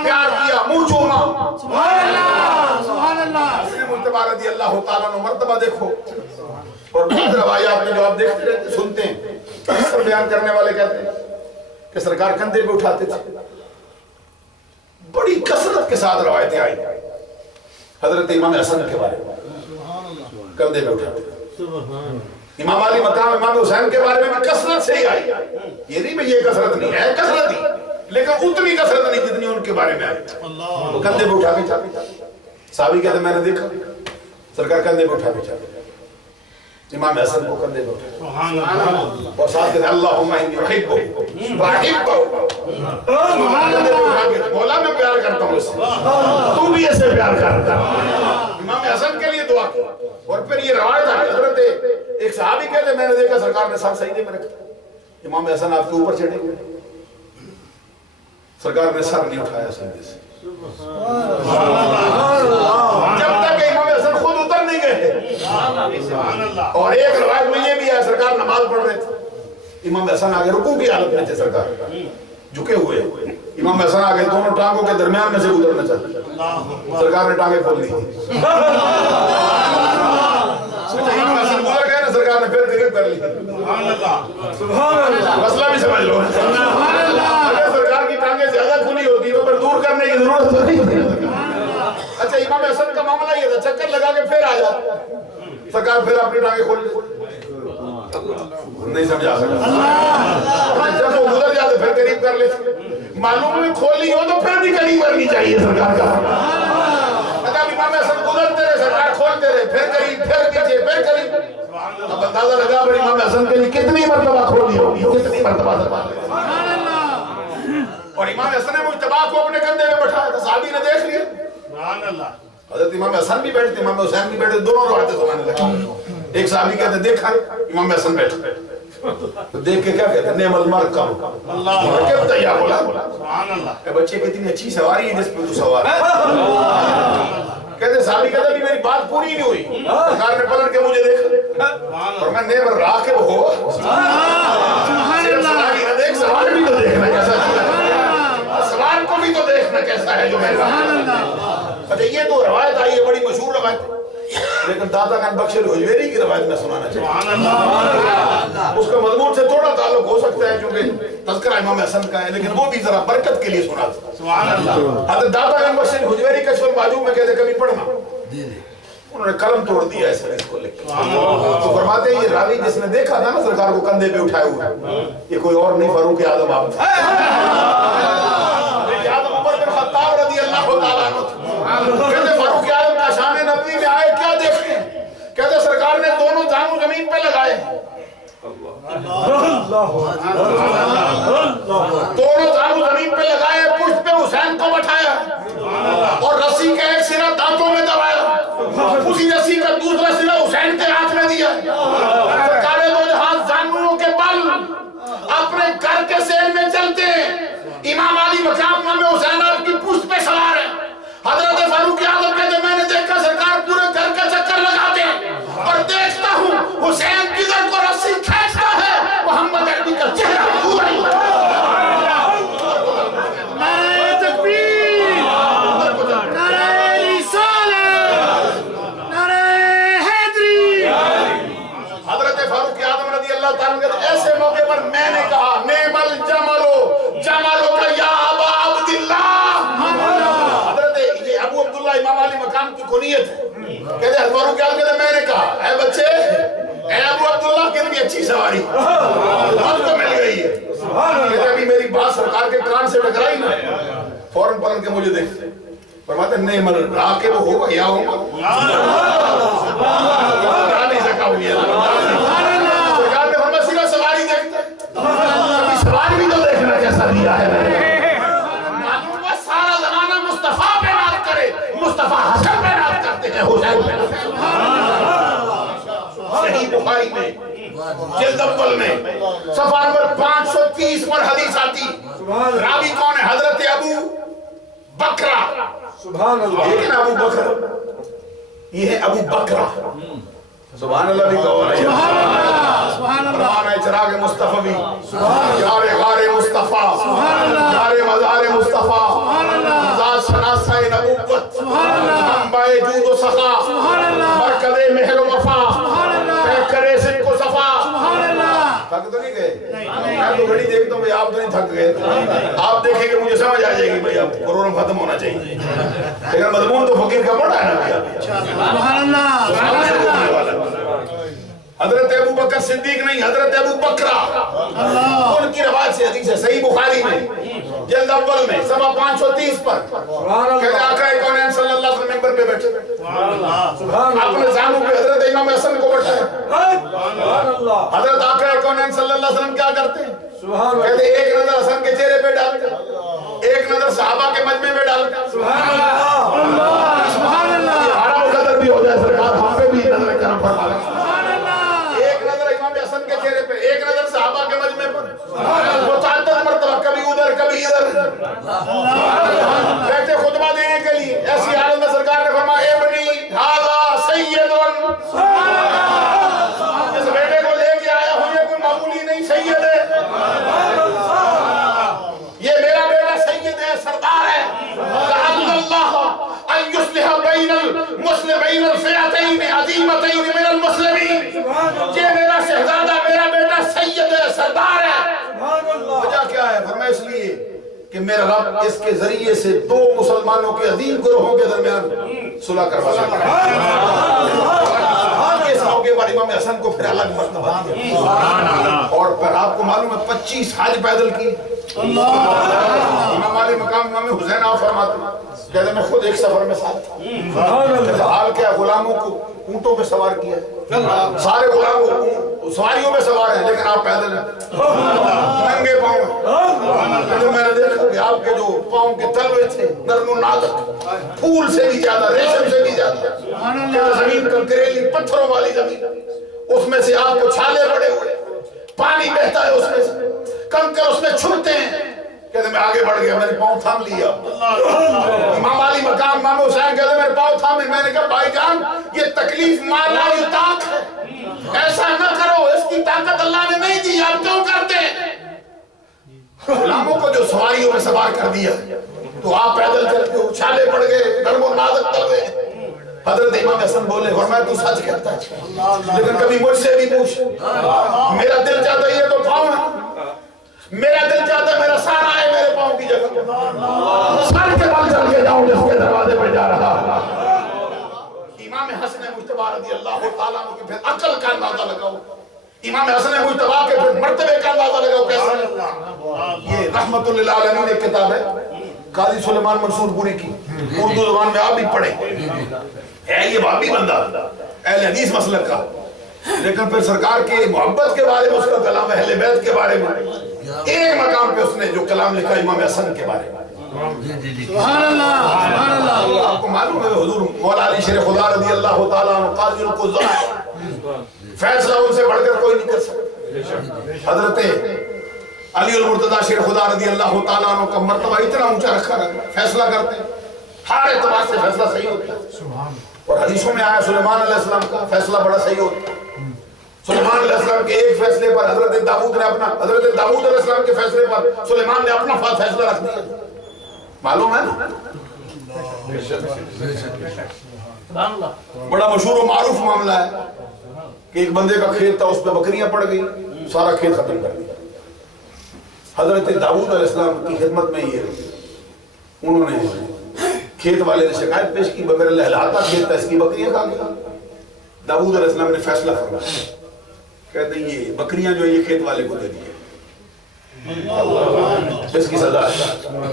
پیار کیا، منہ چوما. سبحان اللہ، سبحان اللہ. حسن مجتبی رضی اللہ تعالیٰ عنہ مرتبہ دیکھو. اور بعض روایات میں جو آپ دیکھتے رہتے سنتے ہیں، اکثر بیان کرنے والے کہتے ہیں کہ سرکار کندھے پہ اٹھاتے تھے. بڑی کثرت کے ساتھ روایتیں آئی حضرت امام حسن کے بارے میں، کندھے پہ اٹھاتے تھے. امام علی مقام امام حسین کے بارے میں کثرت سے ہی آئی. یہ نہیں میں یہ کثرت نہیں ہے، کثرت ہی، لیکن اتنی کثرت نہیں جتنی ان کے بارے میں آئی. وہ کندھے پہ اٹھا کے چاہتے. صحابی کہتے میں نے دیکھا سرکار کندھے پہ اٹھا کے چاہتے. امام حسن کو کندھے پہ اٹھا اور ساتھ کہتے اللہم انی احبہ واحبہ. مولا میں پیار کرتا ہوں اس سے، تو بھی اسے پیار کرتا. امام حسن کے لیے دعا کی. اور پھر یہ روایت ہے حضرت ایک صحابی کہتے میں نے دیکھا سرکار نے سر سجدے میں رکھا، امام حسن آپ کے اوپر چڑھے ہوئے، سرکار نے سر نہیں اٹھایا سجدے سے جب تک کہ امام حسن خود اتر نہیں گئے. اور ایک روایت میں یہ بھی ہے سرکار نماز پڑھ رہے تھے، امام حسن آگے رکوع کی حالت میں تھے، سرکار جھکے ہوئے، امام حسن آگے دونوں ٹانگوں کے درمیان میں سے گزرنا چاہتے، سرکار نے ٹانگیں کھول دی. امام حسن گزر گئے نا، سرکار نے پھر قریب کر لی. مسئلہ بھی سمجھ لو، اگر سرکار کی ٹانگیں زیادہ کھلی ہوتی تو پھر دور کرنے کی ضرورت نہیں. اچھا امام حسن کا معاملہ یہ تھا، چکر لگا کے پھر آ جاتا، سرکار پھر اپنی ٹانگیں کھول نہیں سمجھا سکتا. جب وہ گزر جاتے پھر قریب کر لیتے. معلوم میں کھولی ہو تو پھر بھی قریب کرنی چاہیے سرکار کا. اگر امام حسن گزرتے رہے سرکار کھولتے رہے، پھر قریب، پھر پیچھے، پھر قریب. اب اندازہ لگا پھر امام حسن کے لیے کتنی مرتبہ کھولی ہوگی، کتنی مرتبہ سرکار. اور امام حسن مجتبی کو اپنے کندھے میں بٹھایا تھا، صحابی نے دیکھ لیا. حضرت امام حسن بھی بیٹھتے، امام حسین بھی بیٹھتے، دونوں روایتیں سنانے لگے. ایک صحابی کہتے دیکھا امام حسن بیٹھے، تو دیکھ کے کیا کہتے ہیں نعم المرکب، مرکب تیار بولا. کہ بچے کتنی اچھی سواری ہے جس پہ تو سوار ہے. کہتے صحابی کہتے ابھی میری بات پوری نہیں ہوئی، سرکار نے پلٹ کے مجھے دیکھا اور میں نعم الراکب ہو. صرف سواری نہ دیکھ، سوار بھی تو دیکھنا کیسا ہے، سوار کو بھی تو دیکھنا کیسا ہے جو میں رہا. اچھا یہ تو روایت آئی ہے، بڑی مشہور روایت، لیکن داتا گنج بخش الحجویری کی روایت میں سنانا چاہیے. اس کا مضمون سے تھوڑا تعلق ہو سکتا ہے کیونکہ تذکرہ امام حسن کا ہے، لیکن وہ بھی ذرا برکت کے لیے سنا تھا. حضرت داتا گنج بخش الحجویری کشف المعجوب میں کہتے کبھی پڑھنا، انہوں نے قلم توڑ دیا اس کو لکھ کے. تو فرماتے ہیں یہ راوی جس نے دیکھا تھا نا سرکار کو کندھے پہ اٹھائے ہوئے، یہ کوئی اور نہیں فاروق اعظم آپ تھے. خطاب رضی اللہ تعالیٰ عنہ کہتے فاروق اعظم کا شان نبوی میں آئے کیا دیکھتے ہیں؟ کہتے سرکار نے دونوں جانوں زمین پہ لگائے، دونوں جانوں زمین پہ لگائے، پشت پہ حسین کو بٹھایا اور رسی کا ایک سرا دانتوں میں دبایا، اسی رسی کا دوسرا سرا حسین کے ہاتھ میں دیا. سرکار دو جہاں جانوں کے بل اپنے گھر کے سیل میں چلتے ہیں. امام علی مقام امام حسین آپ کی پشت پہ سوار ہے. حضرت فاروق اعظم کہتے میں نے دیکھا سرکار پورے گھر کا چکر لگاتے ہیں اور دیکھتا ہوں حسین کدھر کو رسی کھینچتا ہے، محمد عربی کا چہرہ پورا ہی. نعرہ تکبیر، نعرہ رسالت، نعرہ حیدری. فاروق کیا کہتے میں نے کہا اے بچے اے ابو عبداللہ کتنی اچھی سواری ہم کو مل گئی ہے کہتے ابھی میری بات سرکار کے کان سے ٹکرائی نا فوراً پلٹ کے مجھے دیکھتے فرماتے نہیں مر راکب ہوگا یا ہوگا نہیں سکا ہوئی ہے سرکار نے فرمایا سیدھا سواری دیکھتے ابھی سواری بھی تو دیکھنا کیسا دیا ہے مصطفیٰ حسن پہ نات کرتے ہیں حسین پہ صحیح بخاری میں جلد اول میں صفحہ نمبر 530 پر حدیث آتی راوی کون ہے حضرت ابو بکرہ سبحان اللہ یہ ہے ابو بکرہ یہ ہے ابو بکرہ سبحان اللہ بھی کہو رہے سبحان اللہ فرمان ہے چراغ مصطفیٰ بھی یار غار مصطفیٰ یار مزار مصطفیٰ ذات شناسہ نبوت منبع جود و سخا مرکز مہر و وفا پیکرے صدق و صفا تھک تو نہیں گئے میں تو گھڑی دیکھتا ہوں آپ تو نہیں تھک گئے آپ دیکھیں کہ مجھے سمجھ آ جائے گی بھئی اب پروگرام ختم ہونا چاہیے لیکن مضمون تو فقیر کا بڑا ہے نا سبحان اللہ حضرت ابو بکر صدیق نہیں حضرت ابو بکرہ ان کی روایت سے حدیث ہے صحیح بخاری میں جلد اول میں صفحہ 530 پر کہتے آقا کونین صلی اللہ علیہ وسلم ممبر پہ بیٹھے اپنے زانوں پہ حضرت امام حسن کو بیٹھائے حضرت آقا کونین صلی اللہ علیہ وسلم کیا کرتے ہیں کہتے ایک نظر حسن کے چہرے پہ ڈالتے ایک نظر صحابہ کے مجمع پہ ڈالتے سبحان اللہ ہمارا مقدر بھی ہو جائے سرکار ہم پہ بھی نظر کرم فرما لیں ایک نظر امام حسن کے چہرے پہ ایک نظر صحابہ کے مجمع پر متعدد مرتبہ کبھی ادھر کبھی ادھر بیٹھے خطبہ دینے کے لیے ایسی حالت میں سرکار نے فرمایا ابنی ھذا سید اس بیٹے کو لے کے آیا ہوں یہ کوئی معمولی نہیں سید ہے یہ میرا بیٹا سید ہے سردار ہے لعل اللہ ان یصلح بین المسلمین الفئتین عظیمتین من المسلمین یہ میرا شہزادہ میرا بیٹا سید ہے سردار ہے وجہ کیا ہے فرمایا اس لیے کہ میرا رب اس کے ذریعے سے دو مسلمانوں کے عظیم گروہوں کے درمیان صلح کروا سکتا ہے اس موقع پر امام حسن کو پھر الگ مرتبہ دیا اور پھر آپ کو معلوم ہے 25 حج پیدل کی امام علی مقام امام حسین آپ فرماتے کہتے میں خود ایک سفر میں ساتھ تھا حال کیا غلاموں کو اونٹوں پہ سوار کیا سارے غلام کو سواریوں پہ سوار ہیں لیکن آپ پیدل ہیں ننگے پاؤں میں نے دیکھا کہ آپ کے جو پاؤں کے تلوے تھے نرم و نازک پھول سے بھی زیادہ ریشم سے بھی زیادہ زمین کنکریلی پتھروں والی زمین اس میں سے آپ کو چھالے پڑے ہوئے پانی بہتا ہے اس میں سے کنکر اس میں چھوٹتے ہیں کہتے میں آگے بڑھ گیا میں نے پاؤں تھام لیا امام علی مقام امام حسین کہتے میرے پاؤں تھامے میں نے کہا بھائی جان یہ تکلیف مالا یطاق ہے ایسا نہ کرو اس کی طاقت اللہ نے نہیں دی آپ کیوں کرتے غلاموں کو جو سواریوں میں سوار کر دیا تو آپ پیدل چلتے ہو چھالے پڑ گئے نرم و نازک تلوے حضرت امام حسن بولے فرمایا تو سچ کہتا ہے لیکن کبھی مجھ سے بھی پوچھ میرا دل چاہتا ہے یہ تو پاؤں ہے میرا دل چاہتا ہے میرا سارا ہے میرے پاؤں کی جگہ سر کے بال چل کے جاؤں جس کے دروازے پہ جا رہا امام حسن مجتبی رضی اللہ تعالیٰ عنہ کی پھر عقل کا اندازہ لگاؤ امام حسن مجتبی کے پھر مرتبے کا اندازہ لگاؤ کیسا یہ رحمت للعالمین ایک کتاب ہے قاضی سلیمان منصور پوری کی اردو زبان میں آپ بھی پڑھیں ہے یہ بابی بندہ اہل حدیث مسلک کا لیکن پھر سرکار کی محبت کے بارے میں اس کا کلام اہل بیت کے بارے میں ایک مقام پہ اس نے جو کلام لکھا امام حسن کے بارے میں سبحان اللہ سبحان اللہ آپ کو معلوم ہے حضور مولا علی شیر خدا رضی اللہ تعالیٰ عنہ قاضی القضاء فیصلہ ان سے بڑھ کر کوئی نہیں کر سکتا حضرت علی المرتضی شیر خدا رضی اللہ تعالیٰ عنہ کا مرتبہ اتنا اونچا رکھا رہا فیصلہ کرتے ہر اعتبار سے فیصلہ صحیح ہوتا ہے اور حدیثوں میں آیا سلیمان علیہ السلام کا فیصلہ بڑا صحیح ہوتا ہے سلیمان علیہ السلام کے ایک فیصلے پر حضرت داؤد علیہ السلام کے فیصلے پر سلیمان نے اپنا فیصلہ رکھ دیا معلوم ہے نا بڑا مشہور و معروف معاملہ ہے کہ ایک بندے کا کھیت تھا اس پہ بکریاں پڑ گئی سارا کھیت ختم کر دیا حضرت داؤد علیہ السلام کی خدمت میں یہ انہوں نے کھیت والے نے شکایت پیش کی بغیر لہلاتا کھیت تھا اس کی بکریاں کھا گیا داؤد علیہ السلام نے فیصلہ فرمایا، کہتے ہیں یہ بکریاں جو یہ کھیت والے کو دے دیے، جس کی سزا ہے۔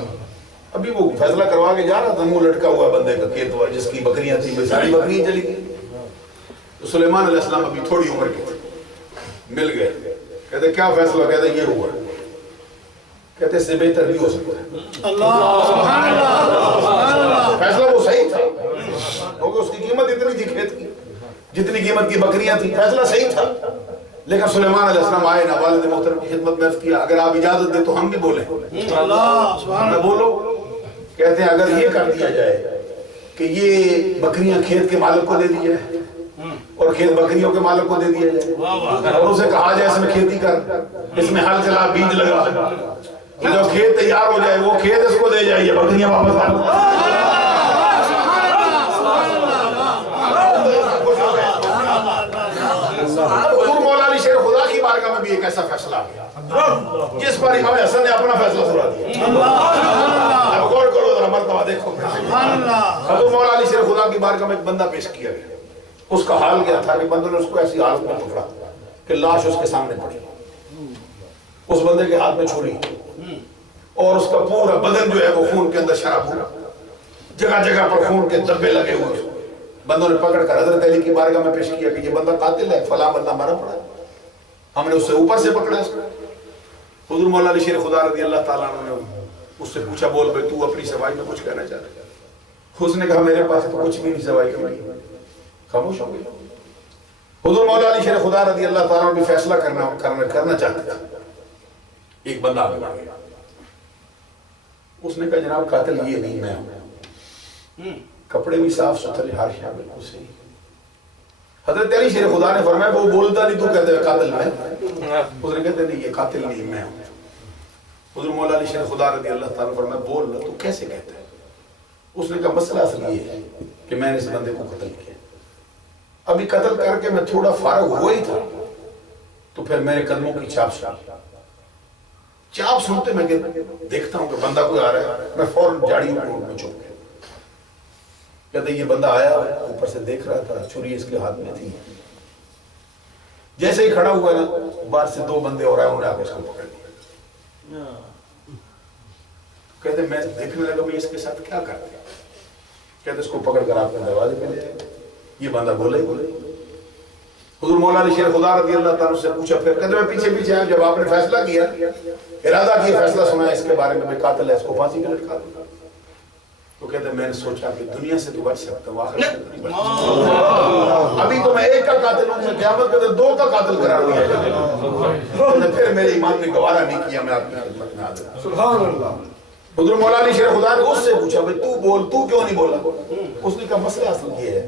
ابھی وہ فیصلہ کروا کے جا رہا تھا، منہ لٹکا ہوا بندے کا کھیت ہوا جس کی بکریاں تھیں، ساری بکریاں چلی گئی۔ تو سلیمان علیہ السلام ابھی تھوڑی عمر کے تھے، مل گئے، کہتے کیا فیصلہ؟ کہتے یہ ہوا، کہتے اس سے بہتر بھی ہو سکتا ہے۔ اللہ سبحان اللہ سبحان اللہ۔ فیصلہ وہ صحیح تھا کیونکہ اس کی قیمت اتنی تھی کھیت کی جتنی قیمت کی بکریاں تھیں، فیصلہ صحیح تھا۔ لیکن سلیمان علیہ السلام آئے نا، والد محترم کی خدمت میں عرض کیا اگر آپ اجازت دیں تو ہم بھی بولیں۔ اللہ سبحان میں بولو، کہتے ہیں اگر یہ کر دیا جائے کہ یہ بکریاں کھیت کے مالک کو دے دی جائے اور کھیت بکریوں کے مالک کو دے دیا جائے اور اسے کہا جائے اس میں کھیتی کر، اس میں ہل چلا، بیج لگا، جو کھیت تیار ہو جائے وہ کھیت اس کو دے جائیے، بکریاں واپس آ۔ حضور مولا علی شیر خدا کی بارگاہ میں بھی ایک ایسا فیصلہ آیا جس پر امام حسن نے اپنا فیصلہ سنا دیا۔ اب غور کرو ذرا، مرتبہ دیکھو۔ حضور مولا علی شیر خدا کی بارگاہ میں ایک بندہ پیش کیا گیا، اس کا حال کیا تھا کہ بندوں نے اس کو ایسی حالت میں پکڑا کہ لاش اس کے سامنے پڑی، اس بندے کے ہاتھ میں چھری اور اس کا پورا بدن جو ہے وہ خون کے اندر شراب ہوا، جگہ جگہ پر خون کے دبے لگے ہوئے۔ بندوں نے پکڑ کر حضرت علی کی بارگاہ میں پیش کیا کہ یہ بندہ قاتل ہے، فلاں بندہ مرا پڑا ہے، ہم نے اس سے اوپر سے پکڑا اس کو۔ حضور مولا علی شیر خدا رضی اللہ تعالیٰ عنہ نے اس سے پوچھا بول بھائی تو اپنی سوائے میں کچھ کہنا چاہتا ہے؟ اس نے کہا میرے پاس تو کچھ بھی نہیں سوائے کہ خاموش ہو گئی۔ حضور مولا علی شیر خدا رضی اللہ تعالیٰ بھی فیصلہ کرنا چاہتے تھے۔ ایک بندہ آگے بڑھ گیا، اس نے کہا جناب قاتل یہ نہیں میں ہوں، کپڑے بھی صاف ستھرے، ہر شے بالکل صحیح۔ حضرت علی شیر خدا نے فرمایا وہ بولتا نہیں تو کہتے ہیں قاتل میں، اس نے کہتے نہیں یہ قاتل نہیں میں ہوں۔ حضور مولا علی شیر خدا رضی اللہ تعالیٰ نے فرمایا بول نہ تو کیسے کہتا ہے؟ اس نے کہا مسئلہ اصل یہ ہے کہ میں نے اس بندے کو قتل کیا، ابھی قتل کر کے میں تھوڑا فارغ ہوا ہی تھا تو پھر میرے قدموں کی چاپ سنتے میں دیکھتا ہوں کہ بندہ کوئی آ رہا ہے، میں فوراً جاڑیوں میں چھپ گیا۔ کہتے یہ بندہ آیا اوپر سے دیکھ رہا تھا، چھری اس کے ہاتھ میں تھی، جیسے ہی کھڑا ہوا نا باہر سے دو بندے اور آئے، انہوں نے آ کے اس کو پکڑ لیا۔ کہتے میں دیکھنے لگا میں اس کے ساتھ کیا کرتے، کہتے اس کو پکڑ کر آپ کے دروازے پہ لے آئے، یہ بندہ بولے حضور مولا علی شیر خدا رضی اللہ تعالیٰ سے پوچھا، پھر کہتے میں پیچھے پیچھے آیا، جب آپ نے فیصلہ کیا، ارادہ کیا، فیصلہ سنا اس کے بارے میں قاتل ہے، اس کو پھانسی پہ لٹکا دوں، تو کہتے میں نے سوچا کہ دنیا سے تو بچ سکتا ہوں، آخرت سے تو نہیں بچ سکتا، ابھی تو میں ایک کا قاتل ہوں، قیامت کے دن دو کا قاتل قرار دیا جائے، پھر میرے ایمان نے گوارا نہیں کیا میں آپ کی خدمت میں حاضر ہوں۔ سبحان اللہ۔ حضور مولا علی شیر خدا نے اس سے پوچھا بھئی تو بول، تو کیوں نہیں بولا؟ اس نے کہا مسئلہ اصل یہ ہے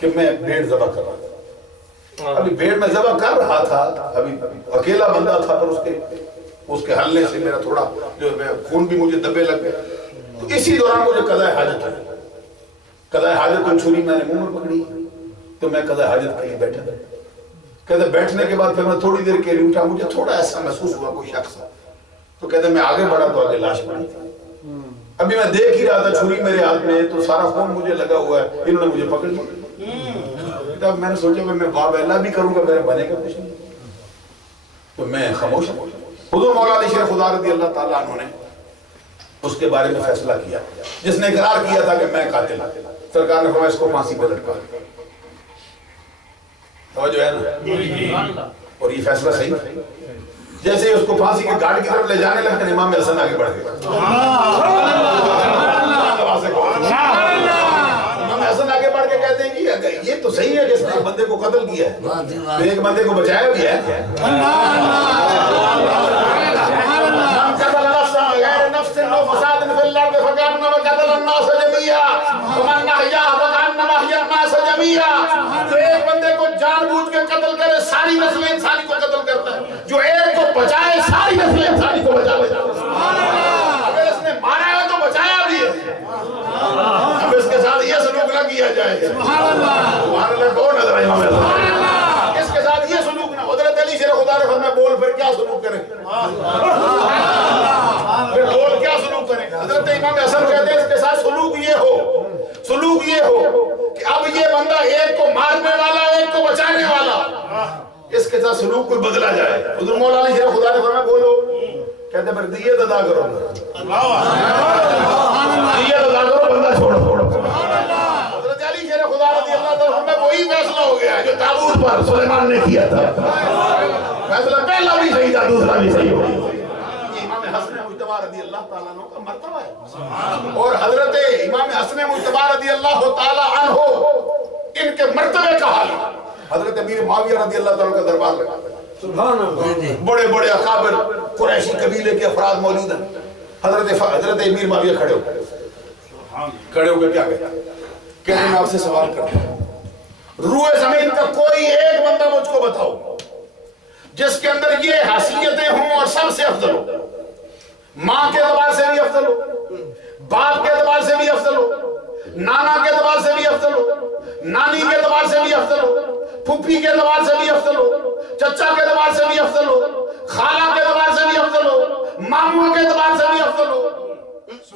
کہ میں بھیڑ ذبح کر رہا تھا، ابھی بھیڑ میں ذبح کر رہا تھا، ابھی اکیلا بندہ تھا، پر اس کے حلنے سے میرا تھوڑا جو خون بھی مجھے دبے لگ گئے، تو اسی دوران مجھے قضاء حاجت ہوئی، قضاء حاجت کو چھری میں نے منہ میں پکڑی تو میں قضاء حاجت کے لیے بیٹھا تھا۔ کہتے بیٹھنے کے بعد پھر میں تھوڑی دیر کے لیے اٹھا، مجھے تھوڑا ایسا محسوس ہوا کوئی شخص، تو کہتے میں آگے بڑھا تو آگے لاش پڑی تھی، ابھی میں دیکھ ہی رہا تھا چھری میرے ہاتھ میں تو سارا خون مجھے لگا ہوا ہے، انہوں نے مجھے پکڑ لیا۔ تب میں نے سوچا کہ میں باب اللہ بھی کروں گا، میرے بنے گا کچھ نہیں، تو میں خاموش ہوں۔ حضور مولا علی شیر خدا رضی اللہ تعالیٰ عنہ نے اس کے بارے میں فیصلہ کیا، جس نے اقرار کیا تھا کہ میں قاتل ہوں، سرکار نے فرمایا اس کو پھانسی پہ لٹکا، توجہ ہے نا، اور یہ فیصلہ صحیح تھا۔ جیسے ہی اس کو پھانسی کے گھاٹ کی طرف لے جانے لگتے ہیں، امام حسن آگے بڑھ گئے، امام حسن آگے بڑھ کے کہتے ہیں کہ یہ تو صحیح ہے جس نے بندے کو قتل کیا ہے، تو ایک بندے کو بچایا بھی ہے۔ جو ایک بندے کو جان بوجھ کے قتل کرے ساری نسل انسانی کو قتل کرتا ہے، جو ایک کو بچائے ساری نسل انسانی کو بچا لیتا ہے۔ اگر اس نے مارا ہے تو بچایا بھی ہے، اب اس کے ساتھ یہ سلوک نہ کیا جائے۔ سبحان اللہ، کون نظر آئی ہمیں؟ اس کے ساتھ یہ سلوک نہ، حضرت علی شیر خدا نے فرمایا بول پھر کیا سلوک کریں، پھر بول کیا سلوک کریں؟ حضرت امام حسن کہتے ہیں اس کے ساتھ سلوک یہ ہو کہ اب یہ بندہ ایک کو مارنے والا، ایک کو ساتھ سلوک کوئی بدلا جائے. حضور مولا علی شیر خدا نے فرمایا بولو, کہتے ہیں پھر دیت ادا کرو, دیت ادا کرو, بندہ چھوڑو. حضرت علی شیر خدا رضی اللہ تعالیٰ عنہ میں وہی فیصلہ ہو گیا جو تابوت پر سلیمان نے کیا تھا. فیصلہ پہلا بھی صحیح تھا, دوسرا بھی صحیح ہو گیا. امام حسن مجتبی رضی اللہ تعالیٰ عنہ کا مرتبہ ہے. اور حضرت امام حسن مجتبی رضی اللہ تعالیٰ عنہ ان کے مرتبے کا حال حضرت امیر معاویہ رضی اللہ تعالیٰ کا دربار لگا. بڑے بڑے اکابر قریشی قبیلے کے افراد موجود ہیں. حضرت امیر معاویہ کھڑے ہو کے کیا کہتے ہیں کہ میں آپ سے سوال کرتا ہوں, روئے زمین کا کوئی ایک بندہ مجھ کو بتاؤ جس کے اندر یہ حیثیتیں ہوں اور سب سے افضل ہو, ماں کے اعتبار سے بھی افضل ہو, باپ کے اعتبار سے بھی افضل ہو, نانا کے اعتبار سے بھی افضل ہو, نانی کے اعتبار سے بھی افضل ہو, پھوپھی کے اعتبار سے بھی افضل ہو, چچا کے اعتبار سے بھی افضل ہو, خالہ کے اعتبار سے بھی افضل ہو, ماموں کے اعتبار سے بھی افضل ہو.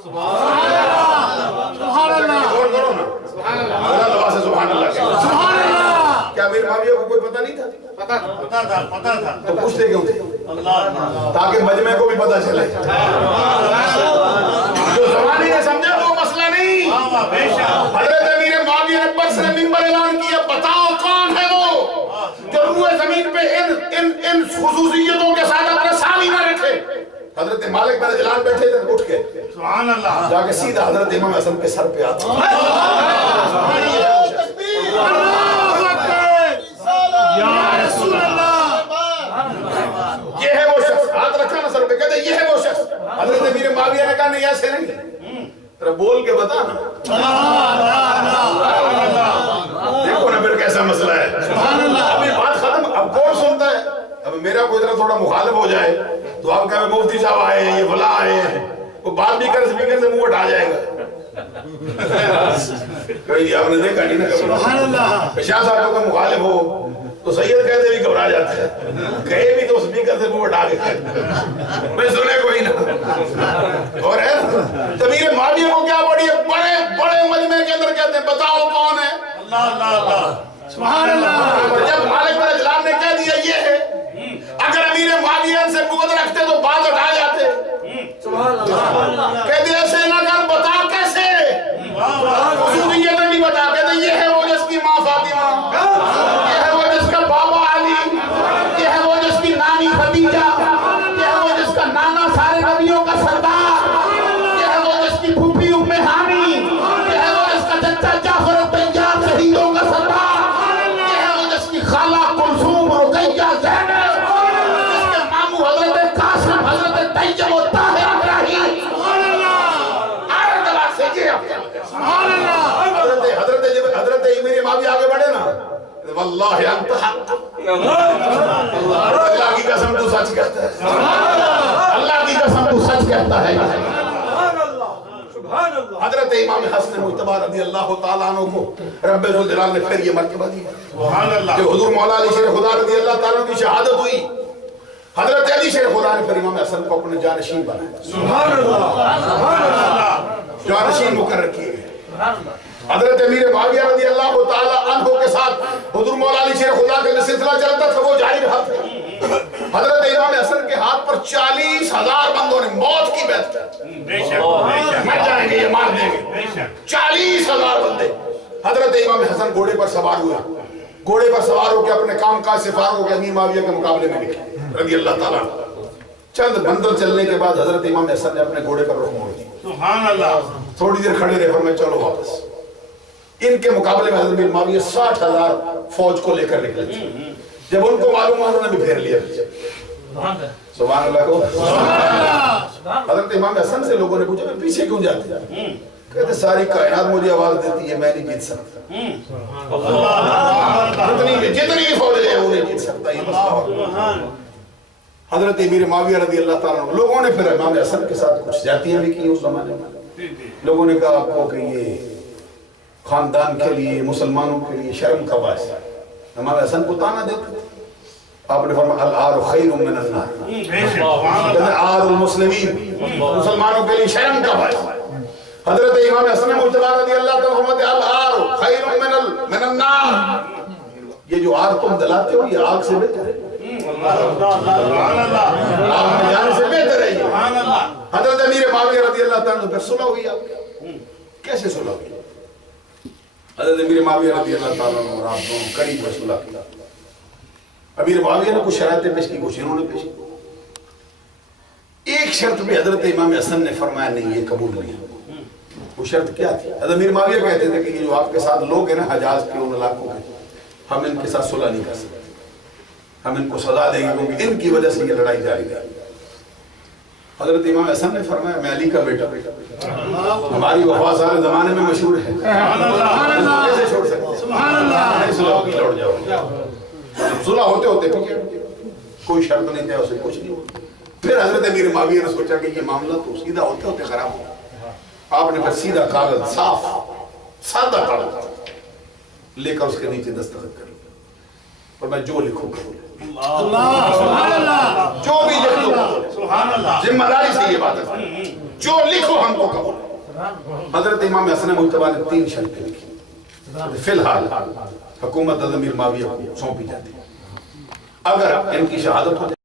سبحان اللہ. غور کرو نا, سبحان اللہ سے سبحان اللہ. کیا امیر معاویہ کو کوئی پتہ نہیں تھا؟ پتہ تھا. تو پوچھتے کیوں تھے؟ تاکہ مجمع کو بھی پتہ چلے. جو زمانے نے سمجھا وہ مسئلہ نہیں. حضرت امیر معاویہ نے پر سے منبر اعلان کیا, بتاؤ کون ہے وہ جو روئے زمین پہ ان خصوصیتوں کے ساتھ اپنے سامنے نہ رکھے. حضرت مالک بن جلان بیٹھے تھے, اٹھ کے سبحان اللہ جا کے سیدھا حضرت امام حسن کے سر پہ آتا. یہ ہے وہ شخص, ہاتھ رکھا نا سر پہ, کہتے یہ ہے وہ شخص. حضرت امیر معاویہ نے کہا نہیں ایسے نہیں, ترا بول کے بتا نا. دیکھو نا پھر کیسا مسئلہ ہے. ابھی بات ختم, اب کون سنتا ہے؟ اب میرا کوئی ذرا تھوڑا مخالف ہو جائے تو آپ کہیں مفتی صاحب آئے ہیں, یہ فلاں آئے ہیں, وہ بات بھی کر سپیکر سے منہ اٹھا جائے گا. کہیں آپ نے دیکھا نہیں نا کبھی شاہ صاحب کا مخالف ہو تو سید کہتے بھی گھبرا جاتے ہیں, کہے بھی تو سپیکر سے منہ اٹھا کے میں سنے کوئی نہ. اور ہے امیر معاویہ کو کیا بڑی بڑے بڑے مجمع کے اندر کہتے ہیں بتاؤ کون ہے. اللہ سبحان اللہ. جب مالک بن جلان نے کہہ دیا یہ ہے, اگر امیر معاویہ سے بغض رکھتے تو بات اٹھا جاتے. کہتے ایسے نہ کر, بتا کیسے, خصوصیتیں بھی بتا. کہتے یہ ہے وہ جس کی ماں فاطمہ, یہ ہے وہ جس کا بابا علی, یہ ہے وہ جس کی نانی خدیجہ, یہ ہے وہ جس کا نانا سارے نبیوں کا سردار, یہ ہے وہ جس کی پھوپھی ام ہانی, یہ ہے وہ جس کا چچا جعفر طیار شہیدوں کا سردار, یہ ہے وہ جس کی خالہ کلثوم رقیہ زینب, آگے بڑھے نا. واللہ انت حق, اللہ کی قسم تو سچ کہتا ہے, اللہ کی قسم تو سچ کہتا ہے. حضرت امام حسن مجتبی رضی اللہ تعالیٰ عنہ کو رب ذوالجلال نے پھر یہ مرتبہ دیا کہ حضور مولا علی شیر خدا رضی اللہ تعالیٰ کی شہادت ہوئی. حضرت علی شیر خدا نے پھر امام حسن کو اپنے جانشین بنایا. سبحان اللہ, جانشین مقرر کیے گئے. حضرت امیر معاویہ رضی اللہ تعالیٰ عنہ کے ساتھ حضور مولا علی شیر خدا کا جو سلسلہ چلتا تھا وہ جاری رہا. حضرت امام حسن کے ہاتھ پر 40,000 بندوں نے موت کی بیعت کی, مر جائیں گے یہ مار دیں گے. 40,000 بندے. حضرت امام حسن گھوڑے پر سوار ہوئے, گھوڑے پر سوار ہو کے اپنے کام کاج سے فارغ ہو کے امیر معاویہ کے مقابلے میں نکلے رضی اللہ تعالیٰ عنہ. چند منزل چلنے کے بعد حضرت امام حسن نے اپنے گھوڑے پر رخ موڑ دیا. سبحان اللہ. تھوڑی دیر کھڑے رہے, فرمایا چلو واپس. ان کے مقابلے میں حضرت معاویہ 60,000 فوج کو لے کر نکلے. جب ان کو معلوم ہوا انہوں نے بھی پھیر لیا. سبحان اللہ کو. حضرت امام حسن سے لوگوں نے پوچھا میں پیچھے کیوں جاتے ہیں؟ کہتے ساری کائنات مجھے آواز دیتی ہے, میں نہیں جیت سکتا. جتنی بھی فوج لے وہ نہیں جیت سکتا. حضرت امیر معاویہ رضی اللہ تعالیٰ عنہ لوگوں نے پھر امام حسن کے ساتھ کچھ زیادتیاں بھی کی اس زمانے میں. لوگوں نے کہا آپ کو کہ یہ خاندان کے لیے, مسلمانوں کے لیے شرم کا باعث ہے. امام حسن کو تانا دیتے. آپ نے فرمایا العار خیر من النار, عار المسلمین, مسلمانوں کے لیے شرم کا باعث. حضرت امام حسن مجتبی رضی اللہ تعالیٰ عنہ فرماتے العار خیر من النار, یہ جو آگ تم دلاتے ہو یہ آگ سے بہتر ہے. آپ نے جانے سے بہتر ہے یہ۔ حضرت امیر معاویہ رضی اللہ تعالیٰ عنہ پر صلح ہوئی آپ کی، کیسے صلح ہوئی؟ حضرت امیر معاویہ رضی اللہ تعالیٰ عنہ اور آپ دونوں قریب میں صلح کیا۔ امیر معاویہ نے کچھ شرائطیں پیش کی، کچھ انہوں نے پیش کی۔ ایک شرط بھی حضرت امام حسن نے فرمایا نہیں یہ قبول نہیں ہے۔ وہ شرط کیا تھی؟ حضرت امیر معاویہ کہتے تھے کہ یہ جو آپ کے ساتھ لوگ ہیں نا حجاز کے ان علاقوں کے، ہم ان کے ساتھ صلح نہیں کر سکتے، ہم ان کو سزا دیں گے کیونکہ ان کی وجہ سے یہ لڑائی جاری رہی۔ حضرت امام حسن نے فرمایا میں علی کا بیٹا، ہماری وفا سارے زمانے میں مشہور ہے، کیسے چھوڑ سکتے ہیں؟ صلح کی لوٹ جاؤ، صلح ہوتے ہوتے کوئی شرط نہیں تھا، اسے کچھ نہیں ہوتا۔ پھر حضرت امیر معاویہ نے سوچا کہ یہ معاملہ تو سیدھا ہوتے ہوتے خراب ہو، آپ نے پھر سیدھا کاغذ صاف سادہ کاغذ لے کر اس کے نیچے دستخط کر لیا اور میں جو لکھوں قبول جو بھی لکھوں قبول، ذمہ داری سے یہ بات ہے، جو لکھو ہم کو قبول۔ حضرت امام حسن مجتبیٰ نے 3 شرطیں لکھی، فی الحال حکومت حضرت امیر معاویہ کو سونپی جاتی ہے، اگر ان کی شہادت ہو جائے